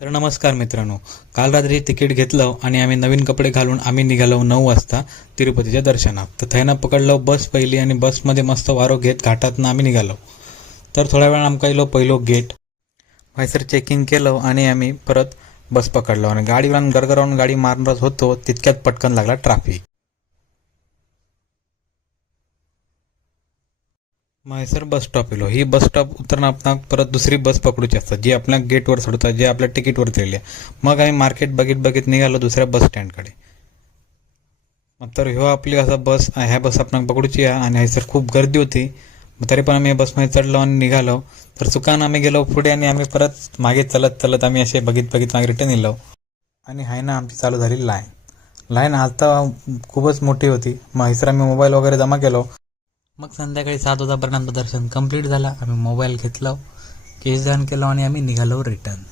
तर नमस्कार मित्रांनो, काल रात्री तिकीट घेतलं आणि आम्ही नवीन कपडे घालून आम्ही निघालो 9 वाजता तिरुपतीच्या दर्शनात. तर थैना पकडलो बस पहिली आणि बसमध्ये मस्त वारो घेत घाटातनं आम्ही निघालो. तर थोड्या वेळा आमका येलो पहिलो गेट व्हायसर चेकिंग केलं आणि आम्ही परत बस पकडलो आणि गाडीवर गरगरावून गाडी मारणारच होतो तितक्यात पटकन लागला ट्रॅफिक. म्हैसर बस स्टॉप येलो. ही बस स्टॉप उतरून आपण परत दुसरी बस पकडूची असतात जी आपल्या गेटवर सोडतात, जे आपल्या तिकीटवर दिले. मग आम्ही मार्केट बघित बघित निघालो दुसऱ्या बस स्टँडकडे. मग तर ह्यो आपली असा बस ह्या बस आपण पकडूची आहे आणि हयसर खूप गर्दी होती. मग तरी पण आम्ही बसमध्ये चढलो आणि निघालो. तर चुकान आम्ही गेलो पुढे आणि आम्ही परत मागे चलत चलत आम्ही असे बघित बघित मागे रिटर्न येलो. आणि हाय ना आमची चालू झाली लाईन. लाईन आता खूपच मोठी होती. मग हयसर आम्ही मोबाईल वगैरे जमा केलो. मग संध्याकाळी 7 वाजेपर्यंत दर्शन कंप्लीट झालं. आम्ही मोबाईल घेतलो, केस दान केलो आणि आम्ही निघालो रिटर्न.